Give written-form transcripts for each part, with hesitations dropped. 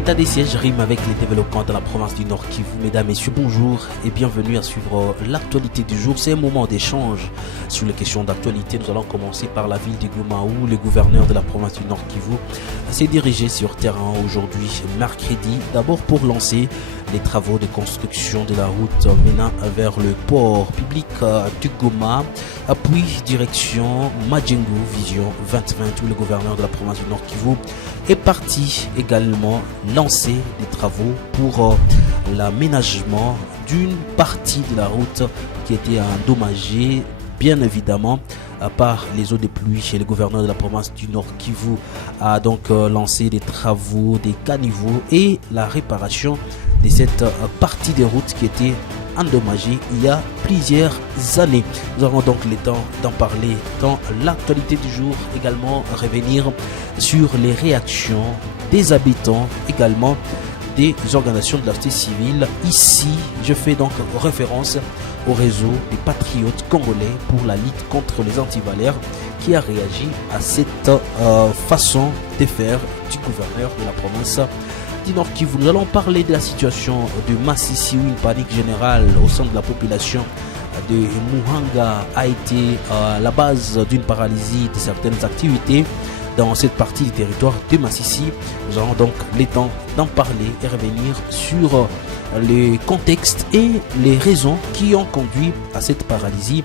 L'état des sièges rime avec les développements dans la province du Nord Kivu. Mesdames, Messieurs, bonjour et bienvenue à suivre l'actualité du jour. C'est un moment d'échange sur les questions d'actualité. Nous allons commencer par la ville de Goma où le gouverneur de la province du Nord Kivu s'est dirigé sur terrain aujourd'hui, mercredi, d'abord pour lancer les travaux de construction de la route menant vers le port public du Goma, puis direction Madjengu Vision 2020 où le gouverneur de la province du Nord Kivu est parti également lancer des travaux pour l'aménagement d'une partie de la route qui était endommagée bien évidemment par les eaux de pluie. Chez le gouverneur de la province du Nord Kivu a donc lancé des travaux, des caniveaux et la réparation de cette partie des routes qui était endommagée il y a plusieurs années. Nous aurons donc le temps d'en parler dans l'actualité du jour, également revenir sur les réactions des habitants, également des organisations de la société civile. Ici, je fais donc référence au réseau des patriotes congolais pour la lutte contre les antivalaires qui a réagi à cette façon de faire du gouverneur de la province du Nord Kivu. Nous allons parler de la situation de Massissi où une panique générale au sein de la population de Muhanga a été la base d'une paralysie de certaines activités dans cette partie du territoire de Massissi. Nous aurons donc le temps d'en parler et revenir sur le contexte et les raisons qui ont conduit à cette paralysie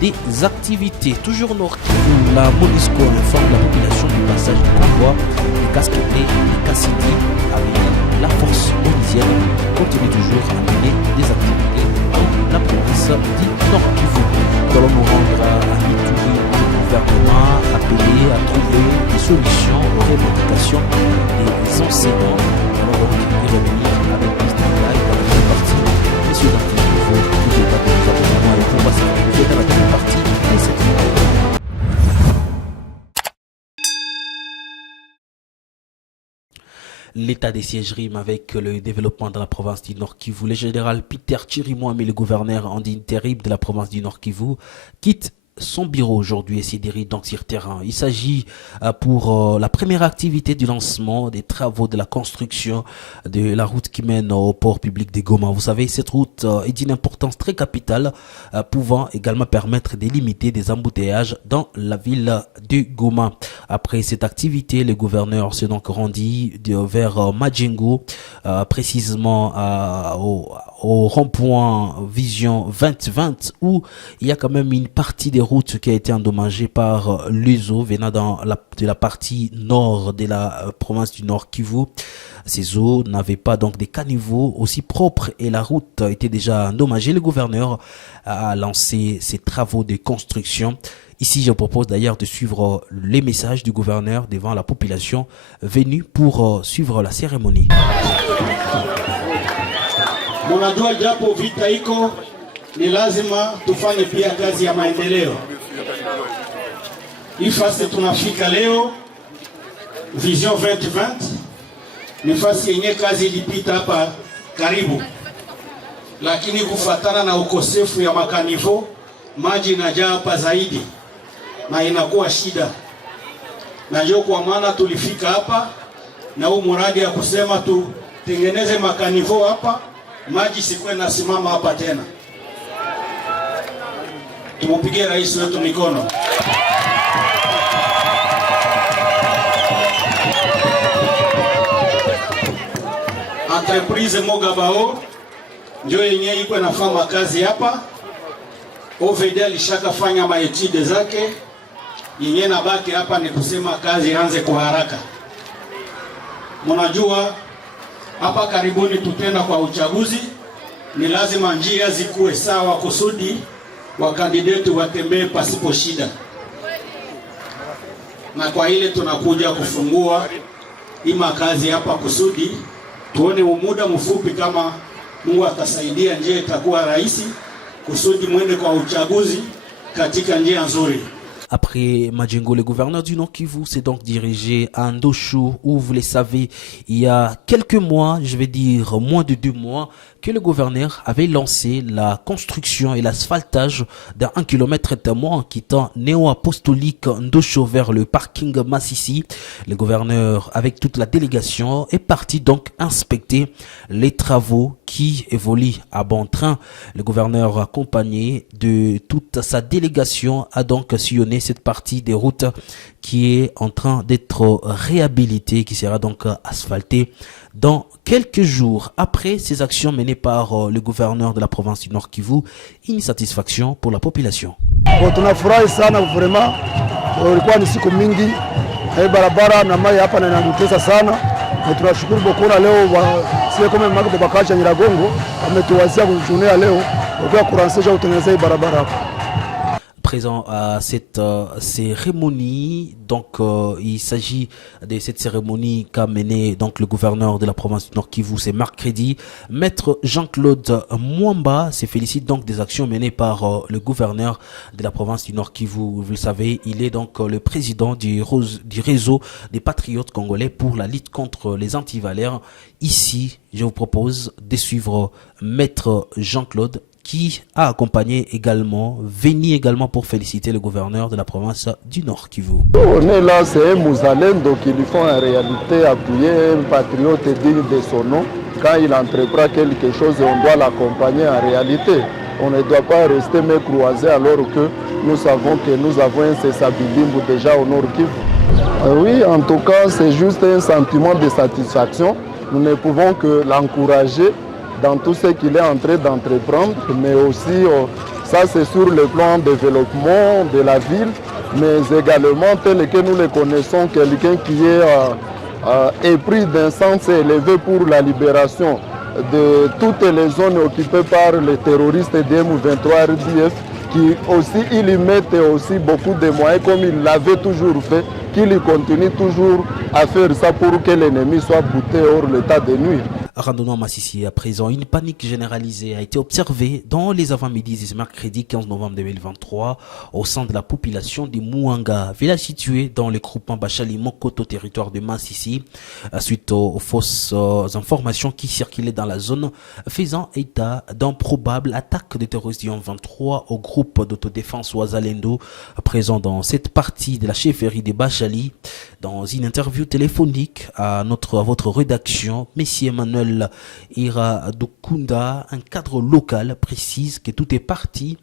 des activités. Toujours Nord Kivu, la MONUSCO informe la population du passage du convoi des casques et des cassidiers avec la force onusienne continue toujours à mener des activités dans la province du Nord Kivu. Nous allons nous rendre à Mituri, le gouvernement appelé à trouver des solutions aux revendications des enseignants. Nous allons donc y revenir avec plus de détails dans la deuxième partie. Messieurs, dans le niveau du débat de l'abonnement et pour passer dans la deuxième partie de cette vidéo. L'état des sièges rime avec le développement dans la province du Nord Kivu. Le général Peter Chirimwami, le gouverneur en intérim de la province du Nord Kivu, quitte son bureau aujourd'hui et s'est dirigé donc sur terrain. Il s'agit pour la première activité du lancement des travaux de la construction de la route qui mène au port public de Goma. Vous savez, cette route est d'une importance très capitale, pouvant également permettre de limiter des embouteillages dans la ville de Goma. Après cette activité, le gouverneur s'est donc rendu vers Madjengu, précisément au rond-point Vision 2020 où il y a quand même une partie des routes qui a été endommagée par les eaux venant de la partie nord de la province du Nord Kivu. Ces eaux n'avaient pas donc des caniveaux aussi propres et la route était déjà endommagée. Le gouverneur a lancé ses travaux de construction. Ici, je propose d'ailleurs de suivre les messages du gouverneur devant la population venue pour suivre la cérémonie. Munajua japo vita iko ni lazima tufanye pia kazi ya maendeleo. Ifasi tunafika leo Vision 2020 ni fasi yenye kazi ilipita hapa karibu, lakini kufuatana na ukosefu ya makanivo maji inajaa hapa zaidi na inakuwa shida. Najua kwa maana tulifika hapa na huu muradi ya kusema tutengeneze makanivo hapa maji sikuwe nasimama hapa tena. Tumupigie rais wetu mikono. Entreprise Mogabao ndio yenyewe iko nafanya kazi hapa. OVD alishakafanya maetide zake. Yenyewe nabaki hapa ni kusema kazi ianze kwa haraka. Mnajua hapa karibuni tutenda kwa uchaguzi, ni lazima njia zikuwe sawa kusudi wakandidati watembee pasipo shida. Na kwa ile tunakuja kufungua ima kazi hapa kusudi tuone muda mfupi kama Mungu atasaidia njia itakuwa rahisi kusudi mwende kwa uchaguzi katika njia nzuri. Après Madjengu, le gouverneur du Nord Kivu s'est donc dirigé à Ndosho, où vous le savez, il y a quelques mois, je vais dire moins de 2 mois, que le gouverneur avait lancé la construction et l'asphaltage d'un 1 km en quittant néo-apostolique Ndosho vers le parking Massissi. Le gouverneur, avec toute la délégation, est parti donc inspecter les travaux qui évoluent à bon train. Le gouverneur, accompagné de toute sa délégation, a donc sillonné cette partie des routes qui est en train d'être réhabilitée, qui sera donc asphaltée dans quelques jours. Après ces actions menées par le gouverneur de la province du Nord Kivu, une satisfaction pour la population. Tunafurahi sana vraiment, ilikuwa ni siku mingi barabara na mai hapa na inatutesa sana, na tunashukuru bokona leo sio kama Magdo Bakacha Nyiragongo ametuwazia kujunia leo kwa kurahisisha utengenezaji barabara hapa. Présent à cette cérémonie, donc il s'agit de cette cérémonie qu'a menée donc le gouverneur de la province du Nord Kivu, c'est mercredi. Maître Jean-Claude Mwamba se félicite donc des actions menées par le gouverneur de la province du Nord Kivu. Vous le savez, il est donc le président du réseau des patriotes congolais pour la lutte contre les antivalaires. Ici, je vous propose de suivre Maître Jean-Claude, qui a accompagné également, venu également pour féliciter le gouverneur de la province du Nord Kivu. On est là, c'est un Mouzalem, donc il faut en réalité appuyer un patriote digne de son nom. Quand il entreprend quelque chose, on doit l'accompagner en réalité. On ne doit pas rester main croisée alors que nous savons que nous avons un Cessabilimbo déjà au Nord Kivu. Oui, en tout cas, c'est juste un sentiment de satisfaction. Nous ne pouvons que l'encourager dans tout ce qu'il est en train d'entreprendre, mais aussi, ça c'est sur le plan développement de la ville, mais également tel que nous le connaissons, quelqu'un qui est épris d'un sens élevé pour la libération de toutes les zones occupées par les terroristes DM23 RDF, qui aussi, il y mettent aussi beaucoup de moyens, comme il l'avait toujours fait, qu'il continue toujours à faire ça pour que l'ennemi soit bouté hors l'état de nuit. Rendons-nous à Massissi à présent. Une panique généralisée a été observée dans les avant-midi de ce mercredi 15 novembre 2023 au sein de la population de Mouanga, village situé dans le groupement Bachali Mokoto, territoire de Massissi, suite aux fausses informations qui circulaient dans la zone, faisant état d'une probable attaque de terroristes du 23 au groupe d'autodéfense Ouazalendo présent dans cette partie de la chefferie de Bachali. Dans une interview téléphonique à votre rédaction, Messie Emmanuel Iradokunda, un cadre local, précise que tout est parti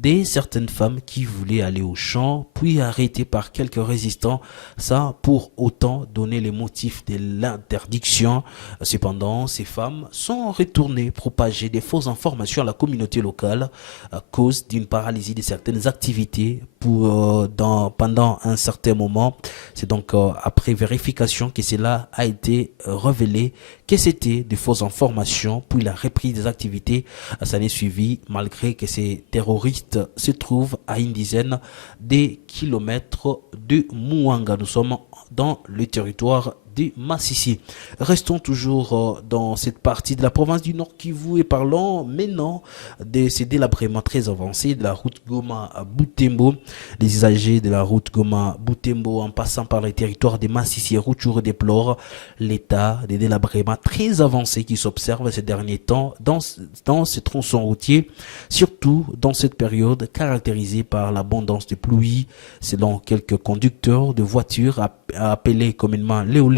de certaines femmes qui voulaient aller au champ, puis arrêtées par quelques résistants, ça pour autant donner les motifs de l'interdiction. Cependant, ces femmes sont retournées propager des fausses informations à la communauté locale à cause d'une paralysie de certaines activités pendant un certain moment. C'est donc après vérification que cela a été révélé que c'était de fausses informations, puis la reprise des activités ça n'est suivi malgré que ces terroristes se trouvent à une dizaine de kilomètres de Mouanga. Nous sommes dans le territoire de Massissi. Restons toujours dans cette partie de la province du Nord Kivu et parlons maintenant de ces délabrements très avancés de la route Goma-Butembo. Les usagers de la route Goma-Butembo en passant par les territoires de Massissi et Rutshuru déplorent l'état des délabrements très avancés qui s'observent ces derniers temps dans ces tronçons routiers, surtout dans cette période caractérisée par l'abondance de pluie. Selon quelques conducteurs de voitures appelés communément Léo,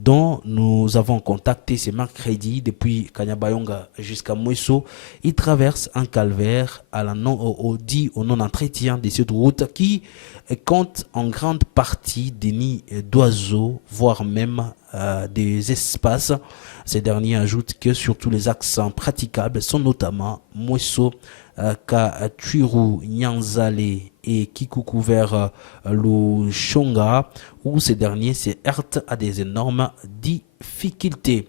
dont nous avons contacté ce mercredi depuis Kanyabayonga jusqu'à Mweso, il traverse un calvaire au non-entretien de cette route qui compte en grande partie des nids d'oiseaux, voire même des espaces. Ces derniers ajoutent que sur tous les axes praticables sont notamment Mweso, Katwiru, Nyanzale et Kikuku vers Lushonga, où ces derniers se heurtent à des énormes difficultés.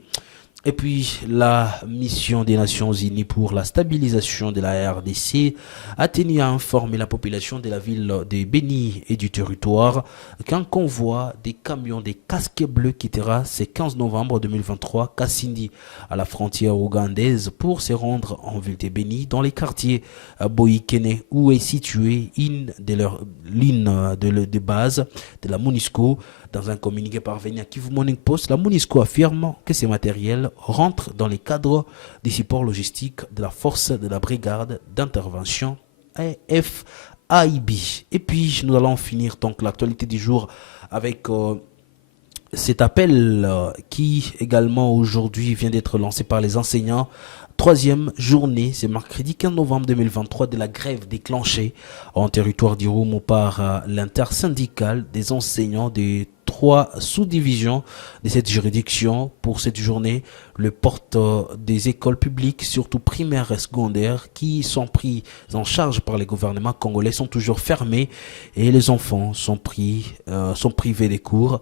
Et puis, la mission des Nations Unies pour la stabilisation de la RDC a tenu à informer la population de la ville de Beni et du territoire qu'un convoi des camions des casques bleus quittera ce 15 novembre 2023 Kassindi à la frontière ougandaise pour se rendre en ville de Beni dans les quartiers Boikene où est située une de leurs lignes de base de la MONUSCO. Dans un communiqué parvenu à Kivu Morning Post, la MONUSCO affirme que ces matériels rentrent dans les cadres des supports logistiques de la force de la brigade d'intervention FAIB. Et puis, nous allons finir donc l'actualité du jour avec cet appel qui également aujourd'hui vient d'être lancé par les enseignants. Troisième journée, c'est mercredi 15 novembre 2023 de la grève déclenchée en territoire d'Irumu par l'intersyndicale des enseignants des 3 sous-divisions de cette juridiction. Pour cette journée, le porte des écoles publiques, surtout primaires et secondaires, qui sont pris en charge par les gouvernements congolais, sont toujours fermés et les enfants sont privés des cours.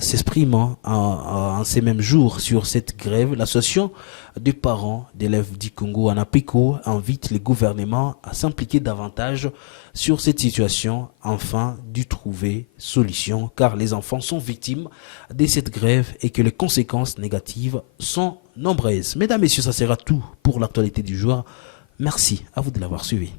S'exprimant en ces mêmes jours sur cette grève, l'association des parents d'élèves du Congo Anapiko invite les gouvernements à s'impliquer davantage sur cette situation afin d'y trouver solution, car les enfants sont victimes de cette grève et que les conséquences négatives sont nombreuses. Mesdames, Messieurs, ça sera tout pour l'actualité du jour. Merci à vous de l'avoir suivi.